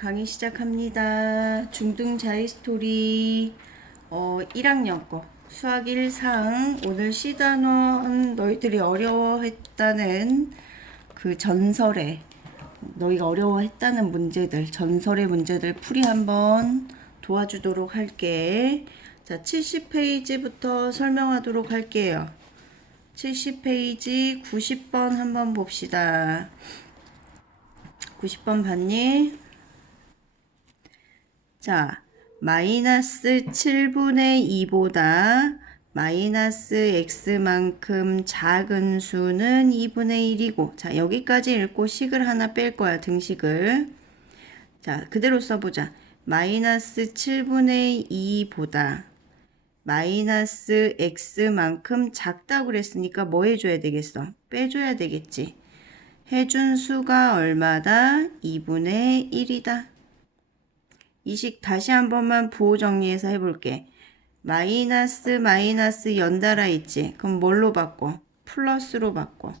강의 시작합니다. 중등 자이스토리 어, 1학년 거 수학 1상 오늘 C단원 너희들이 어려워했다는 그 전설의 너희가 어려워했다는 문제들 전설의 문제들 풀이 한번 도와주도록 할게. 자, 70페이지부터 설명하도록 할게요. 70페이지 90번 한번 봅시다. 90번 봤니? 자, 마이너스 7분의 2보다 마이너스 x만큼 작은 수는 2분의 1이고 자, 여기까지 읽고 식을 하나 뺄 거야, 등식을. 자, 그대로 써보자. 마이너스 7분의 2보다 마이너스 x만큼 작다고 그랬으니까 뭐 해줘야 되겠어? 빼줘야 되겠지. 해준 수가 얼마다? 2분의 1이다. 이식 다시 한 번만 부호 정리해서 해볼게. 마이너스 마이너스 연달아 있지? 그럼 뭘로 바꿔? 플러스로 바꿔.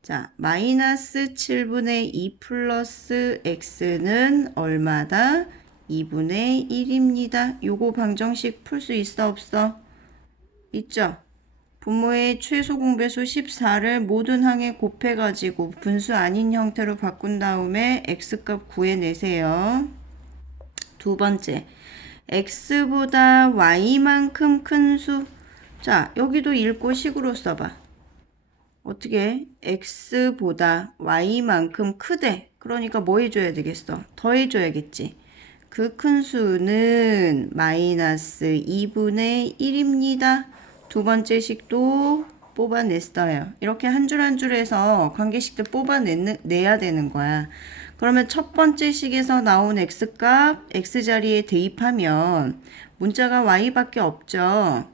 자, 마이너스 7분의 2 플러스 x는 얼마다? 2분의 1입니다. 요거 방정식 풀 수 있어 없어? 있죠? 분모의 최소 공배수 14를 모든 항에 곱해가지고 분수 아닌 형태로 바꾼 다음에 x값 구해내세요. 두 번째, x보다 y만큼 큰 수. 자, 여기도 읽고 식으로 써봐. 어떻게? x보다 y만큼 크대. 그러니까 뭐 해줘야 되겠어? 더 해줘야겠지. 그 큰 수는 마이너스 2분의 1입니다. 두 번째 식도 뽑아냈어요. 이렇게 한 줄 한 줄에서 관계식들 뽑아내야 되는 거야. 그러면 첫 번째 식에서 나온 x값 x자리에 대입하면 문자가 y밖에 없죠.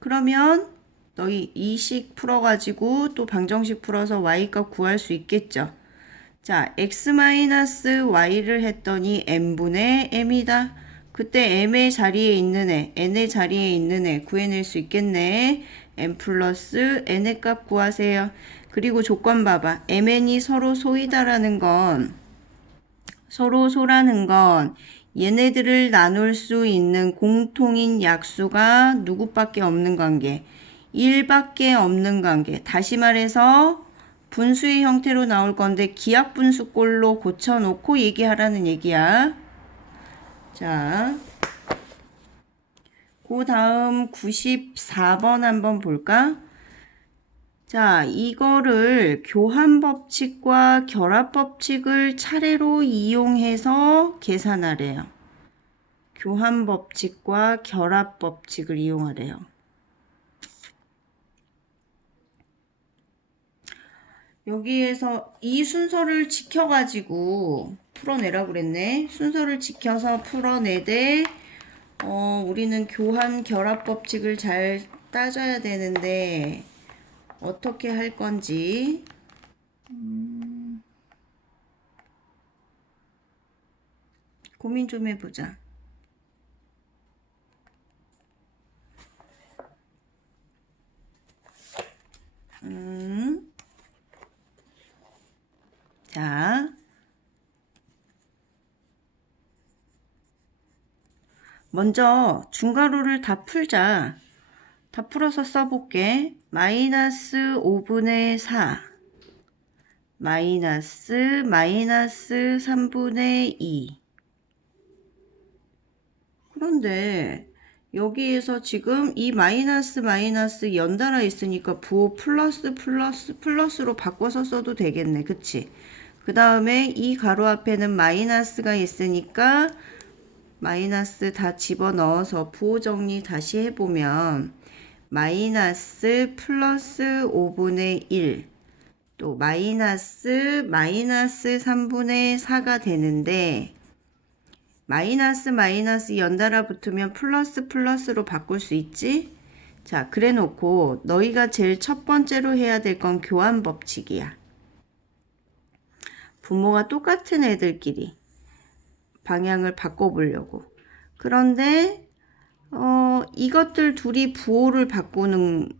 그러면 너희 이 식 풀어가지고 또 방정식 풀어서 y값 구할 수 있겠죠. 자, x-y를 했더니 n분의 m이다. 그때 m의 자리에 있는 애, n의 자리에 있는 애 구해낼 수 있겠네. m 플러스 n의 값 구하세요. 그리고 조건 봐봐. mn이 서로 소이다라는 건 서로 소라는 건 얘네들을 나눌 수 있는 공통인 약수가 누구밖에 없는 관계? 1밖에 없는 관계. 다시 말해서 분수의 형태로 나올 건데 기하분수꼴로 고쳐놓고 얘기하라는 얘기야. 자, 그 다음 94번 한번 볼까? 자, 이거를 교환 법칙과 결합 법칙을 차례로 이용해서 계산하래요. 교환 법칙과 결합 법칙을 이용하래요. 여기에서 이 순서를 지켜가지고 풀어내라 그랬네. 순서를 지켜서 풀어내되, 어, 우리는 교환 결합 법칙을 잘 따져야 되는데, 어떻게 할 건지, 음, 고민 좀 해보자. 음. 자, 먼저 중괄호를 다 풀자. 다 풀어서 써볼게. 마이너스 5분의 4 마이너스 마이너스 3분의 2 그런데 여기에서 지금 이 마이너스 마이너스 연달아 있으니까 부호 플러스 플러스 플러스로 바꿔서 써도 되겠네. 그치? 그 다음에 이 가로 앞에는 마이너스가 있으니까 마이너스 다 집어넣어서 부호 정리 다시 해보면 마이너스 플러스 5분의 1, 또 마이너스 마이너스 3분의 4가 되는데 마이너스 마이너스 연달아 붙으면 플러스 플러스로 바꿀 수 있지? 자, 그래 놓고 너희가 제일 첫 번째로 해야 될 건 교환 법칙이야. 부모가 똑같은 애들끼리 방향을 바꿔보려고. 그런데 어, 이것들 둘이 부호를 바꾸는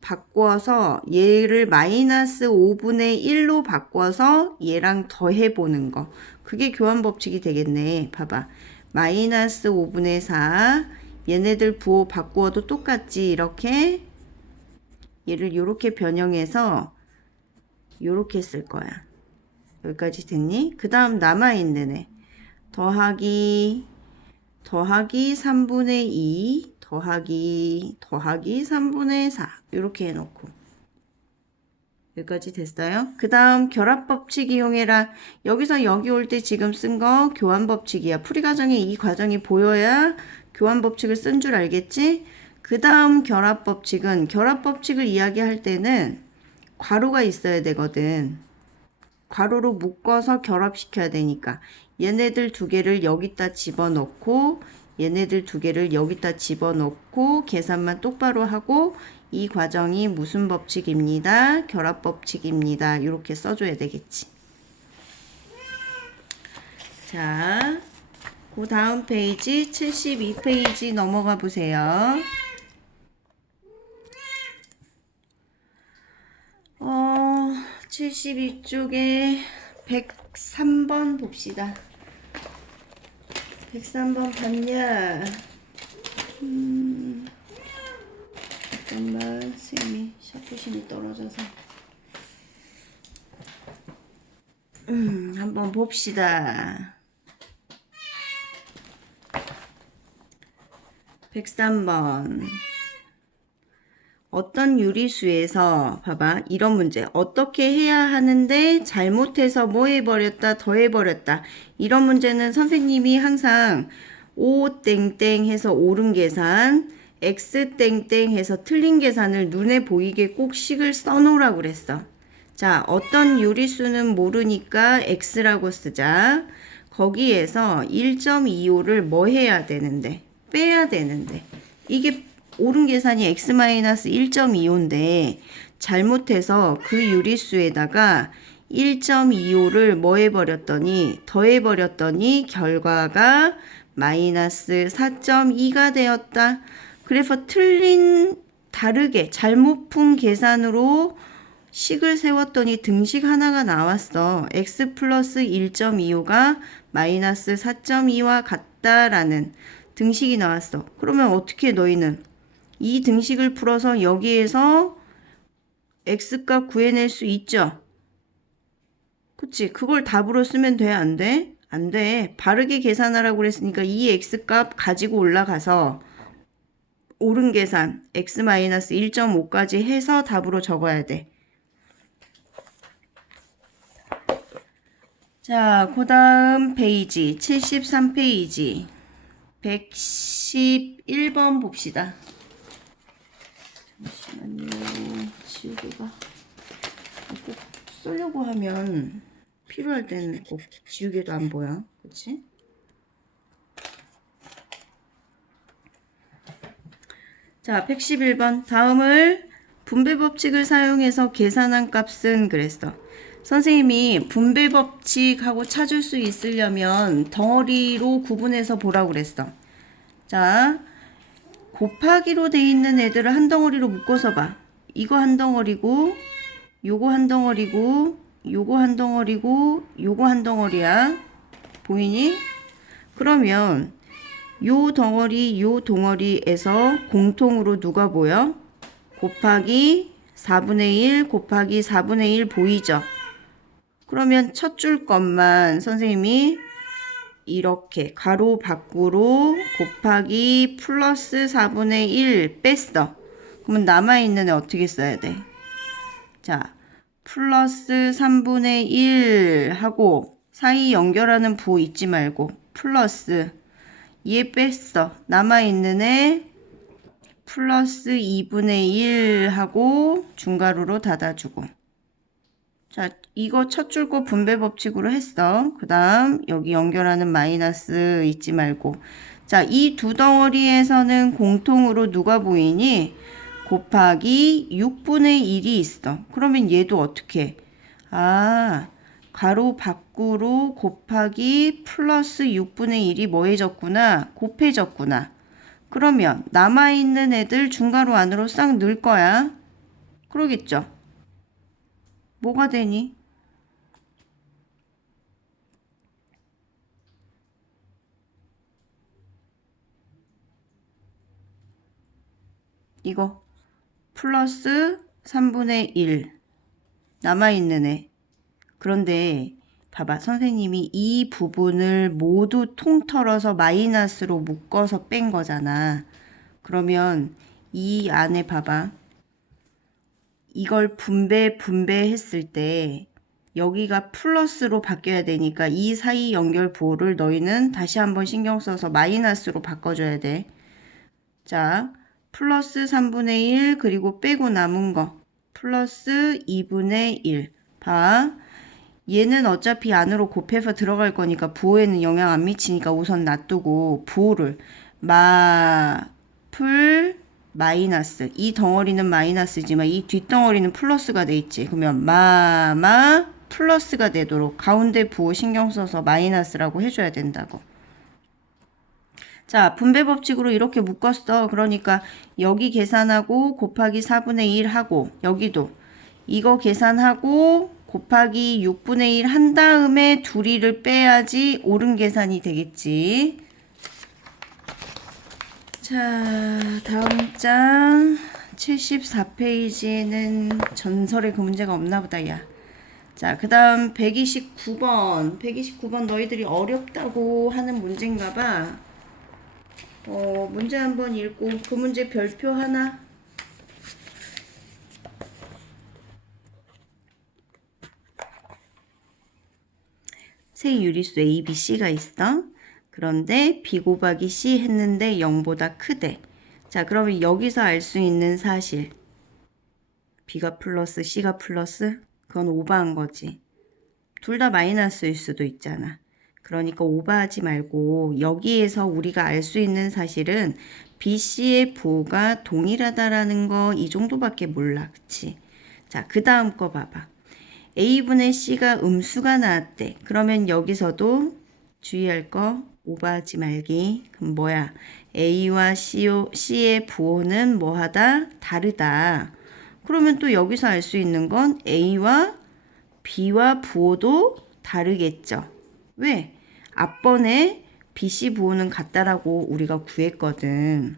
바꿔서 얘를 마이너스 5분의 1로 바꿔서 얘랑 더해보는 거. 그게 교환 법칙이 되겠네. 봐봐. 마이너스 5분의 4. 얘네들 부호 바꾸어도 똑같지. 이렇게 얘를 이렇게 변형해서 이렇게 쓸 거야. 여기까지 됐니? 그 다음 남아있는 애. 더하기, 더하기 3분의 2, 더하기, 더하기 3분의 4. 이렇게 해놓고. 여기까지 됐어요? 그 다음 결합법칙 이용해라. 여기서 여기 올 때 지금 쓴 거 교환법칙이야. 풀이 과정에 이 과정이 보여야 교환법칙을 쓴 줄 알겠지? 그 다음 결합법칙은 결합법칙을 이야기할 때는 괄호가 있어야 되거든. 괄호로 묶어서 결합시켜야 되니까 얘네들 두 개를 여기다 집어넣고 얘네들 두 개를 여기다 집어넣고 계산만 똑바로 하고 이 과정이 무슨 법칙입니다. 결합 법칙입니다. 이렇게 써줘야 되겠지. 자, 그 다음 페이지 72페이지 넘어가 보세요. 어, 72쪽에 103번 봅시다. 103번 봤냐? 음, 잠깐만, 쌤이 샤프심이 떨어져서. 음, 한번 봅시다. 103번. 어떤 유리수에서 봐봐. 이런 문제. 어떻게 해야 하는데 잘못해서 뭐 해버렸다 더 해버렸다. 이런 문제는 선생님이 항상 O 땡땡 해서 옳은 계산 X 땡땡 해서 틀린 계산을 눈에 보이게 꼭 식을 써놓으라고 그랬어. 자 어떤 유리수는 모르니까 X라고 쓰자. 거기에서 1.25를 뭐 해야 되는데? 빼야 되는데. 이게 옳은 계산이 x-1.25인데 잘못해서 그 유리수에다가 1.25를 뭐 해버렸더니 더해버렸더니 결과가 마이너스 4.2가 되었다. 그래서 틀린 다르게 잘못 푼 계산으로 식을 세웠더니 등식 하나가 나왔어. x 플러스 1.25가 마이너스 4.2와 같다라는 등식이 나왔어. 그러면 어떻게 너희는 이 등식을 풀어서 여기에서 x값 구해낼 수 있죠? 그치? 그걸 답으로 쓰면 돼? 안 돼? 안 돼. 바르게 계산하라고 그랬으니까 이 x값 가지고 올라가서 옳은 계산 x-1.5까지 해서 답으로 적어야 돼. 자, 그 다음 페이지 73페이지 111번 봅시다. 잠시만요. 지우개가 꼭 쓰려고 하면 필요할 때는 꼭 지우개도 안 보여. 그치? 자, 111번. 다음을 분배 법칙을 사용해서 계산한 값은 그랬어. 선생님이 분배 법칙하고 찾을 수 있으려면 덩어리로 구분해서 보라고 그랬어. 자, 곱하기로 돼 있는 애들을 한 덩어리로 묶어서 봐. 이거 한 덩어리고, 요거 한 덩어리고, 요거 한 덩어리고, 요거 한 덩어리야. 보이니? 그러면 요 덩어리, 요 덩어리에서 공통으로 누가 보여? 곱하기 4분의 1 곱하기 4분의 1 보이죠? 그러면 첫 줄 것만 선생님이 이렇게 가로 밖으로 곱하기 플러스 4분의 1 뺐어. 그러면 남아있는 애 어떻게 써야 돼? 자, 플러스 3분의 1 하고 사이 연결하는 부호 잊지 말고 플러스 얘 뺐어. 남아있는 애 플러스 2분의 1 하고 중가루로 닫아주고 자, 이거 첫 줄거 분배 법칙으로 했어. 그 다음 여기 연결하는 마이너스 잊지 말고 자, 이 두 덩어리에서는 공통으로 누가 보이니? 곱하기 6분의 1이 있어. 그러면 얘도 어떻게? 아, 가로 밖으로 곱하기 플러스 6분의 1이 뭐해졌구나? 곱해졌구나. 그러면 남아있는 애들 중가로 안으로 싹 넣을 거야. 그러겠죠? 뭐가 되니? 이거 플러스 3분의 1 남아있는 애. 그런데 봐봐 선생님이 이 부분을 모두 통털어서 마이너스로 묶어서 뺀 거잖아. 그러면 이 안에 봐봐. 이걸 분배 분배했을 때 여기가 플러스로 바뀌어야 되니까 이 사이 연결 부호를 너희는 다시 한번 신경 써서 마이너스로 바꿔줘야 돼. 자, 플러스 3분의 1 그리고 빼고 남은 거 플러스 2분의 1. 봐. 얘는 어차피 안으로 곱해서 들어갈 거니까 부호에는 영향 안 미치니까 우선 놔두고 부호를 마, 풀, 마이너스. 이 덩어리는 마이너스지만 이 뒷덩어리는 플러스가 돼 있지. 그러면 마, 마, 플러스가 되도록 가운데 부호 신경 써서 마이너스라고 해줘야 된다고. 자, 분배 법칙으로 이렇게 묶었어. 그러니까 여기 계산하고 곱하기 4분의 1 하고 여기도 이거 계산하고 곱하기 6분의 1 한 다음에 둘이를 빼야지 옳은 계산이 되겠지. 자, 다음 장 74페이지에는 전설의 그 문제가 없나 보다, 야. 자, 그 다음 129번. 129번 너희들이 어렵다고 하는 문제인가 봐. 어, 문제 한번 읽고 그 문제 별표 하나. 세 유리수 A, B, C가 있어. 그런데 B 곱하기 C 했는데 0보다 크대. 자, 그러면 여기서 알 수 있는 사실. B가 플러스 C가 플러스? 그건 오버한 거지. 둘 다 마이너스일 수도 있잖아. 그러니까 오버하지 말고 여기에서 우리가 알 수 있는 사실은 BC의 부호가 동일하다라는 거 이 정도밖에 몰라. 그치? 자, 그 다음 거 봐봐. A분의 C가 음수가 나왔대. 그러면 여기서도 주의할 거 오버하지 말기. 그럼 뭐야? A와 C의 부호는 뭐하다? 다르다. 그러면 또 여기서 알 수 있는 건 A와 B와 부호도 다르겠죠. 왜? 앞번에 BC 부호는 같다라고 우리가 구했거든.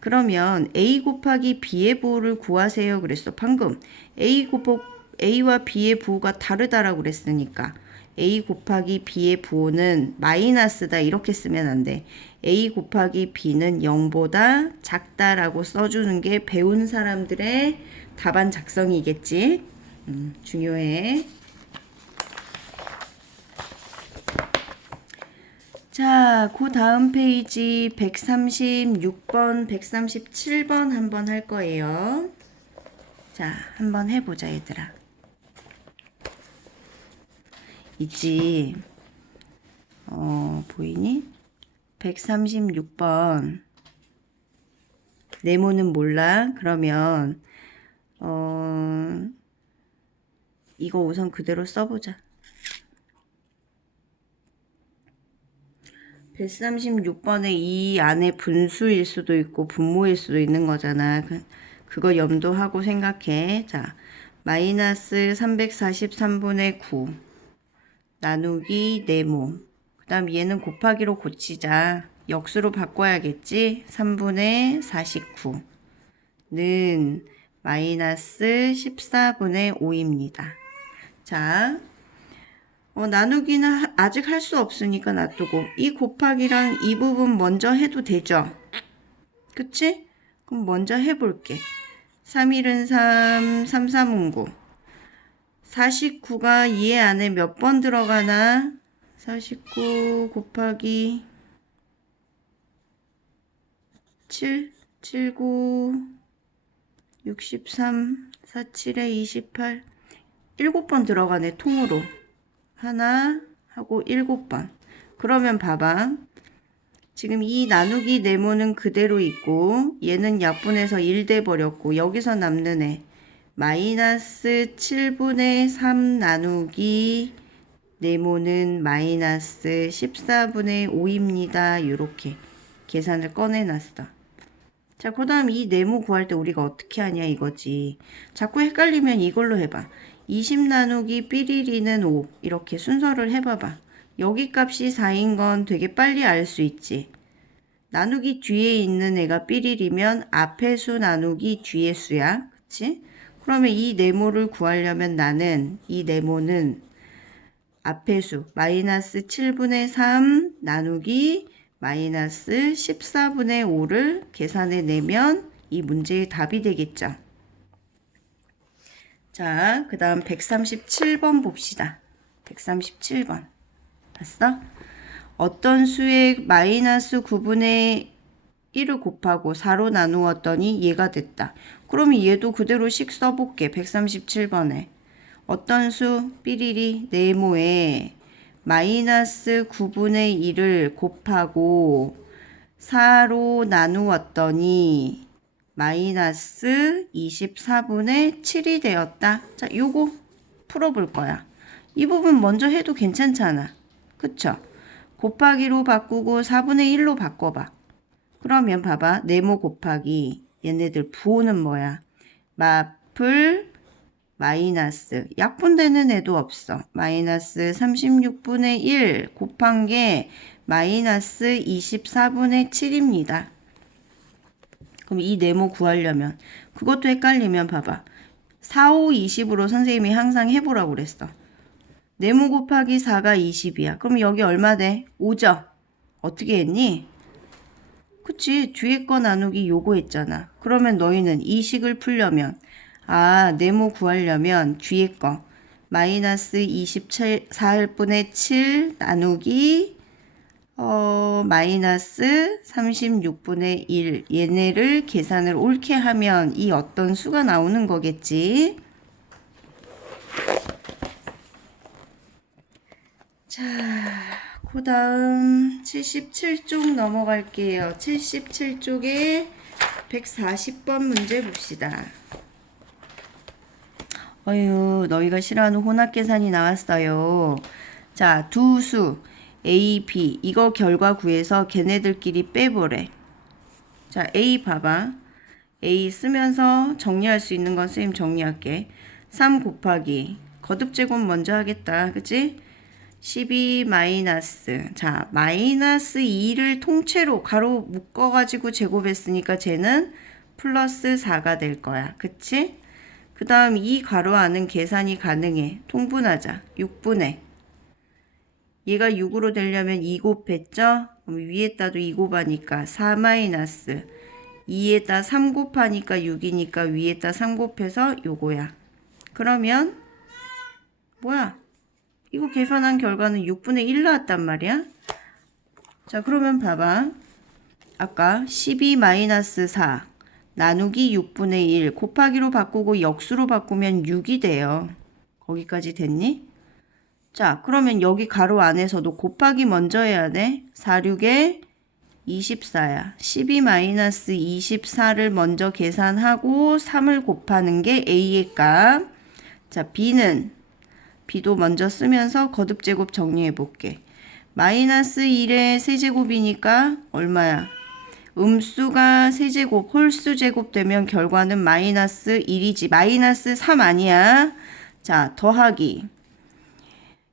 그러면 A 곱하기 B의 부호를 구하세요. 그랬어. 방금 A 곱하 A와 B의 부호가 다르다라고 그랬으니까 A 곱하기 B의 부호는 마이너스다 이렇게 쓰면 안 돼. A 곱하기 B는 0보다 작다라고 써주는 게 배운 사람들의 답안 작성이겠지. 음, 중요해. 자, 그 다음 페이지 136번, 137번 한번 할 거예요. 자, 한번 해보자, 얘들아. 있지. 어, 보이니? 136번. 네모는 몰라? 그러면, 어, 이거 우선 그대로 써보자. 136번에 이 안에 분수일 수도 있고 분모일 수도 있는 거잖아. 그, 그거 염두하고 생각해. 자, 마이너스 343분의 9 나누기 네모. 그 다음 얘는 곱하기로 고치자. 역수로 바꿔야겠지? 3분의 49는 마이너스 14분의 5입니다. 자, 어, 나누기는 하- 아직 할 수 없으니까 놔두고 이 곱하기랑 이 부분 먼저 해도 되죠? 그치? 그럼 먼저 해볼게. 3, 1은 3, 3, 3은 9. 49가 이 안에 몇 번 들어가나? 49 곱하기 7, 7, 9, 63, 4, 7에 28. 7번 들어가네, 통으로. 하나 하고 일곱 번. 그러면 봐봐. 지금 이 나누기 네모는 그대로 있고 얘는 약분해서 1 돼 버렸고 여기서 남는 애 마이너스 7분의 3 나누기 네모는 마이너스 14분의 5입니다. 이렇게 계산을 꺼내놨어. 자, 그 다음 이 네모 구할 때 우리가 어떻게 하냐 이거지. 자꾸 헷갈리면 이걸로 해봐. 20 나누기 삐리리는 5. 이렇게 순서를 해봐봐. 여기 값이 4인 건 되게 빨리 알 수 있지. 나누기 뒤에 있는 애가 삐리리면 앞의 수 나누기 뒤의 수야. 그치? 그러면 이 네모를 구하려면 나는 이 네모는 앞의 수 마이너스 7분의 3 나누기 마이너스 14분의 5를 계산해 내면 이 문제의 답이 되겠죠. 자, 그 다음 137번 봅시다. 137번. 봤어? 어떤 수의 마이너스 9분의 1을 곱하고 4로 나누었더니 얘가 됐다. 그러면 얘도 그대로 식 써볼게. 137번에. 어떤 수 삐리리 네모에 마이너스 9분의 1을 곱하고 4로 나누었더니 마이너스 24분의 7이 되었다. 자, 요거 풀어볼 거야. 이 부분 먼저 해도 괜찮잖아. 그쵸? 곱하기로 바꾸고 4분의 1로 바꿔봐. 그러면 봐봐. 네모 곱하기 얘네들 부호는 뭐야? 마플 마이너스 약분되는 애도 없어. 마이너스 36분의 1 곱한 게 마이너스 24분의 7입니다. 그럼 이 네모 구하려면 그것도 헷갈리면 봐봐. 4, 5, 20으로 선생님이 항상 해보라고 그랬어. 네모 곱하기 4가 20이야. 그럼 여기 얼마 돼? 5죠? 어떻게 했니? 그치 뒤에 거 나누기 요거 했잖아. 그러면 너희는 이 식을 풀려면 아 네모 구하려면 뒤에 거 마이너스 24분의 7 나누기 어 마이너스 36분의 1 얘네를 계산을 옳게 하면 이 어떤 수가 나오는 거겠지. 자, 그 다음 77쪽 넘어갈게요. 77쪽에 140번 문제 봅시다. 어휴, 너희가 싫어하는 혼합 계산이 나왔어요. 자, 두 수, A, B. 이거 결과 구해서 걔네들끼리 빼보래. 자, A 봐봐. A 쓰면서 정리할 수 있는 건 쌤 정리할게. 3 곱하기. 거듭 제곱 먼저 하겠다. 그치? 12 마이너스. 자, 마이너스 2를 통째로 가로 묶어가지고 제곱했으니까 쟤는 플러스 4가 될 거야. 그치? 그 다음 이 가로 안은 계산이 가능해. 통분하자. 6분의. 얘가 6으로 되려면 2 곱했죠? 그럼 위에다 도 2 곱하니까 4 마이너스. 2에다 3 곱하니까 6이니까 위에다 3 곱해서 요거야. 그러면 뭐야? 이거 계산한 결과는 6분의 1 나왔단 말이야. 자, 그러면 봐봐. 아까 12 마이너스 4 나누기 6분의 1 곱하기로 바꾸고 역수로 바꾸면 6이 돼요. 거기까지 됐니? 자, 그러면 여기 가로 안에서도 곱하기 먼저 해야 돼. 4, 6에 24야. 12 마이너스 24를 먼저 계산하고 3을 곱하는 게 A의 값. 자, B는 B도 먼저 쓰면서 거듭 제곱 정리해 볼게. 마이너스 1의 세제곱이니까 얼마야? 음수가 세제곱, 홀수 제곱 되면 결과는 마이너스 1이지. 마이너스 3 아니야. 자, 더하기.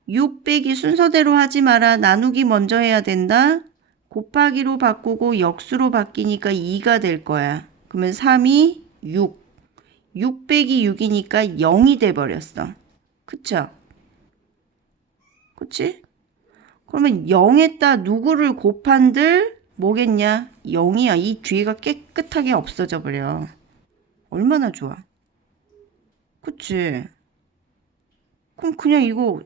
6 빼기 순서대로 하지 마라. 나누기 먼저 해야 된다. 곱하기로 바꾸고 역수로 바뀌니까 2가 될 거야. 그러면 3이 6. 6 빼기 6이니까 0이 돼 버렸어. 그쵸? 그치? 그러면 0에다 누구를 곱한들 뭐겠냐? 0이야. 이 뒤가 깨끗하게 없어져 버려. 얼마나 좋아. 그치? 그럼 그냥 이거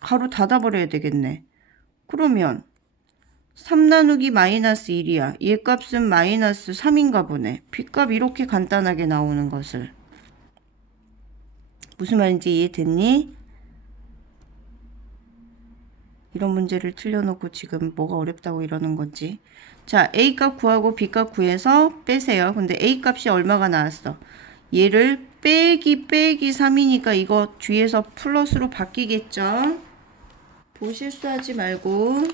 가로 닫아버려야 되겠네. 그러면 3 나누기 마이너스 1이야. 얘 값은 마이너스 3인가 보네. B값 이렇게 간단하게 나오는 것을. 무슨 말인지 이해됐니? 이런 문제를 틀려놓고 지금 뭐가 어렵다고 이러는 건지. 자, A값 구하고 B값 구해서 빼세요. 근데 A값이 얼마가 나왔어? 얘를 빼기 빼기 3이니까 이거 뒤에서 플러스로 바뀌겠죠? 보 실수하지 말고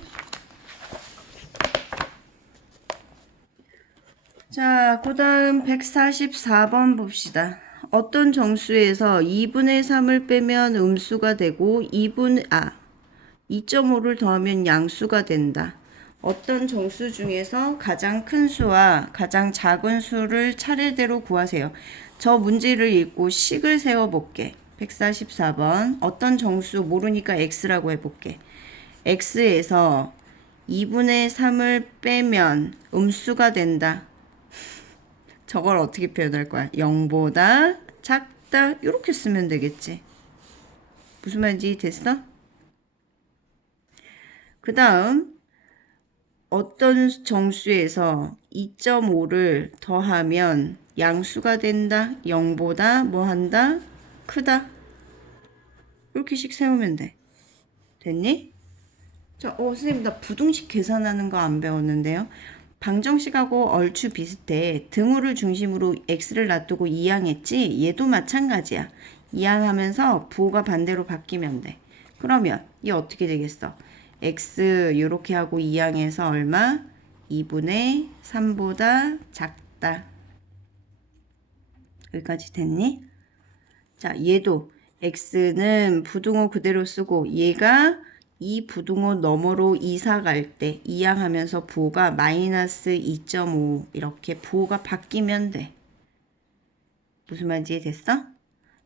자, 그 다음 144번 봅시다. 어떤 정수에서 2분의 3을 빼면 음수가 되고 2분, 아, 2.5를 더하면 양수가 된다. 어떤 정수 중에서 가장 큰 수와 가장 작은 수를 차례대로 구하세요. 저 문제를 읽고 식을 세워볼게. 144번. 어떤 정수 모르니까 x라고 해볼게. x에서 2분의 3을 빼면 음수가 된다. 저걸 어떻게 표현할 거야? 0보다 작다. 이렇게 쓰면 되겠지. 무슨 말인지 됐어? 그 다음, 어떤 정수에서 2.5를 더하면 양수가 된다. 0보다 뭐 한다? 크다. 이렇게씩 세우면 돼. 됐니? 자, 어, 선생님, 나 부등식 계산하는 거 안 배웠는데요. 방정식하고 얼추 비슷해. 등호를 중심으로 x를 놔두고 이항했지? 얘도 마찬가지야. 이항하면서 부호가 반대로 바뀌면 돼. 그러면 이 어떻게 되겠어? X 이렇게 하고 이항해서 얼마? 2분의 3보다 작다. 여기까지 됐니? 자, 얘도 x는 부등호 그대로 쓰고 얘가 이 부등호 너머로 이사 갈 때 이항하면서 부호가 마이너스 2.5 이렇게 부호가 바뀌면 돼. 무슨 말인지 이해됐어?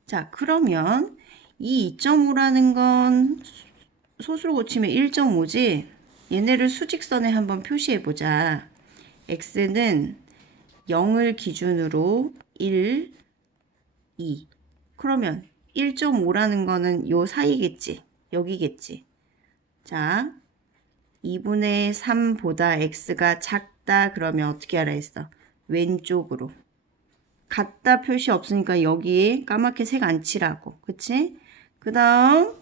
자, 그러면 이 2.5라는 건 소수로 고치면 1.5지? 얘네를 수직선에 한번 표시해 보자. x는 0을 기준으로 1, 2. 그러면 1.5라는 거는 요 사이겠지? 여기겠지? 자, 2분의 3보다 x가 작다 그러면 어떻게 하라 했어? 왼쪽으로. 같다 표시 없으니까 여기에 까맣게 색 안 칠하고. 그치? 그 다음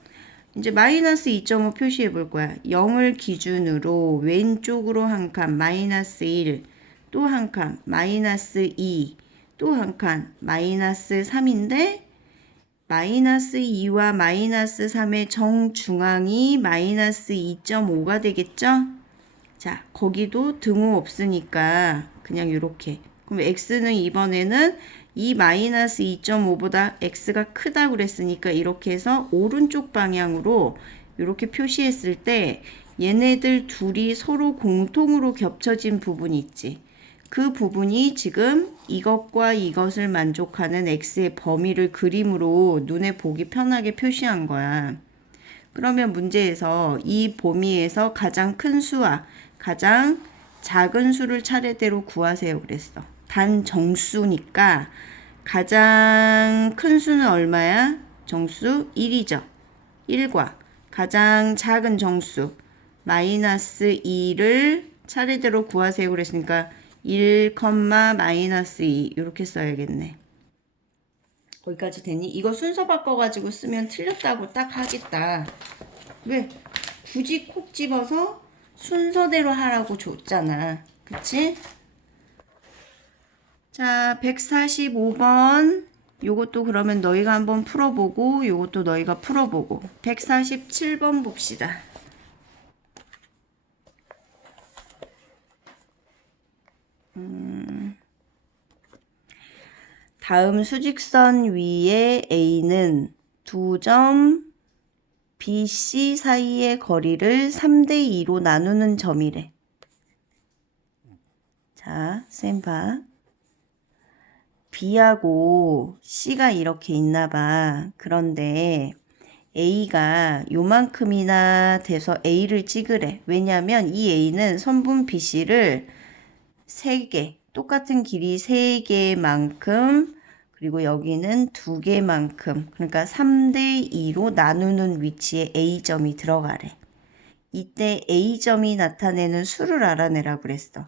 이제 마이너스 2.5 표시해 볼 거야. 0을 기준으로 왼쪽으로 한 칸 마이너스 1, 또 한 칸 마이너스 2, 또 한 칸 마이너스 3인데 마이너스 2와 마이너스 3의 정중앙이 마이너스 2.5가 되겠죠? 자, 거기도 등호 없으니까 그냥 이렇게. 그럼 x는 이번에는 이 마이너스 2.5보다 x가 크다고 그랬으니까 이렇게 해서 오른쪽 방향으로 이렇게 표시했을 때 얘네들 둘이 서로 공통으로 겹쳐진 부분이 있지. 그 부분이 지금 이것과 이것을 만족하는 x의 범위를 그림으로 눈에 보기 편하게 표시한 거야. 그러면 문제에서 이 범위에서 가장 큰 수와 가장 작은 수를 차례대로 구하세요 그랬어. 단 정수니까 가장 큰 수는 얼마야? 정수 1이죠. 1과 가장 작은 정수 마이너스 2를 차례대로 구하세요 그랬으니까 1, 마이너스 2 이렇게 써야겠네. 거기까지 됐니? 이거 순서 바꿔가지고 쓰면 틀렸다고 딱 하겠다. 왜? 굳이 콕 집어서 순서대로 하라고 줬잖아. 그치? 자, 145번. 요것도 그러면 너희가 한번 풀어보고, 요것도 너희가 풀어보고. 147번 봅시다. 음, 다음 수직선 위에 A는 두 점 BC 사이의 거리를 3대 2로 나누는 점이래. 자, 쌤 봐. B하고 C가 이렇게 있나 봐. 그런데 A가 요만큼이나 돼서 A를 찍으래. 왜냐면 이 A는 선분 BC를 3개, 똑같은 길이 3개만큼, 그리고 여기는 2개만큼, 그러니까 3대 2로 나누는 위치에 A점이 들어가래. 이때 A점이 나타내는 수를 알아내라고 그랬어.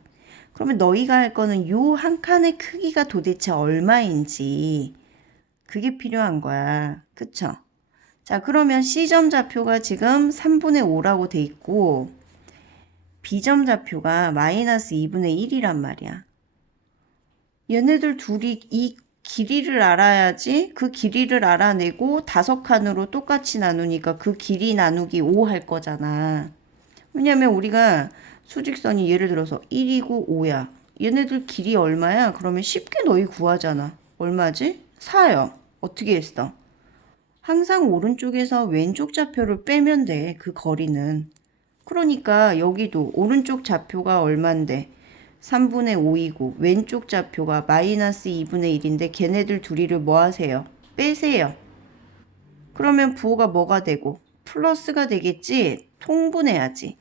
그러면 너희가 할 거는 요 한 칸의 크기가 도대체 얼마인지 그게 필요한 거야. 그쵸? 자, 그러면 C점 좌표가 지금 3분의 5라고 돼 있고 B점 좌표가 마이너스 2분의 1이란 말이야. 얘네들 둘이 이 길이를 알아야지 그 길이를 알아내고 다섯 칸으로 똑같이 나누니까 그 길이 나누기 5 할 거잖아. 왜냐면 우리가 수직선이 예를 들어서 1이고 5야. 얘네들 길이 얼마야? 그러면 쉽게 너희 구하잖아. 얼마지? 4요. 어떻게 했어? 항상 오른쪽에서 왼쪽 좌표를 빼면 돼. 그 거리는. 그러니까 여기도 오른쪽 좌표가 얼만데 3분의 5이고 왼쪽 좌표가 마이너스 2분의 1인데 걔네들 둘이를 뭐 하세요? 빼세요. 그러면 부호가 뭐가 되고 플러스가 되겠지? 통분해야지.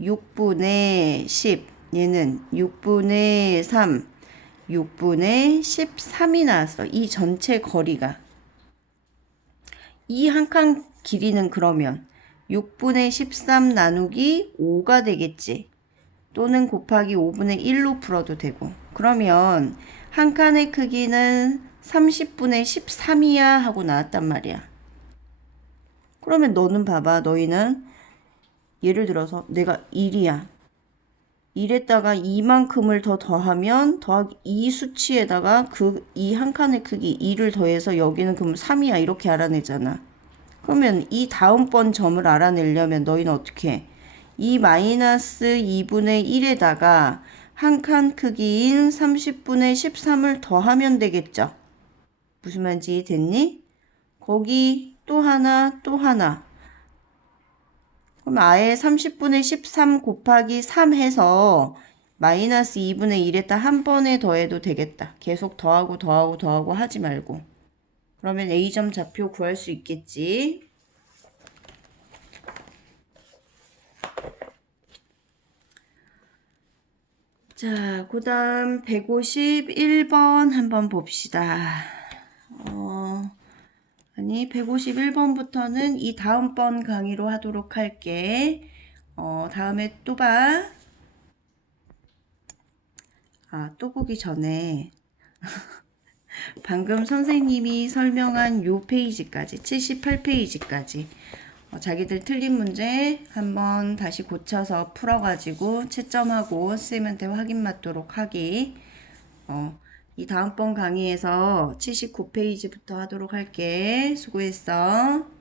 6분의 10 얘는 6분의 3 6분의 13이 나왔어. 이 전체 거리가 이 한 칸 길이는 그러면 6분의 13 나누기 5가 되겠지. 또는 곱하기 5분의 1로 풀어도 되고. 그러면 한 칸의 크기는 30분의 13이야 하고 나왔단 말이야. 그러면 너는 봐봐. 너희는 예를 들어서 내가 1이야. 1에다가 이만큼을 더 더하면 더하기 이 수치에다가 그이한 칸의 크기 2를 더해서 여기는 그럼 3이야 이렇게 알아내잖아. 그러면 이 다음번 점을 알아내려면 너희는 어떻게 해? 이 마이너스 2분의 1에다가 한 칸 크기인 30분의 13을 더하면 되겠죠. 무슨 말인지 됐니? 거기 또 하나 또 하나 그럼 아예 30분의 13 곱하기 3 해서 마이너스 2분의 1에다 한 번에 더해도 되겠다. 계속 더하고 더하고 더하고 하지 말고. 그러면 A점 좌표 구할 수 있겠지. 자, 그 다음 151번 한번 봅시다. 어, 아니, 151번부터는 이 다음번 강의로 하도록 할게. 어, 다음에 또 봐. 아, 또 보기 전에. 방금 선생님이 설명한 요 페이지까지, 78페이지까지. 어, 자기들 틀린 문제 한번 다시 고쳐서 풀어가지고 채점하고 쌤한테 확인 맞도록 하기. 어, 이 다음번 강의에서 79페이지부터 하도록 할게. 수고했어.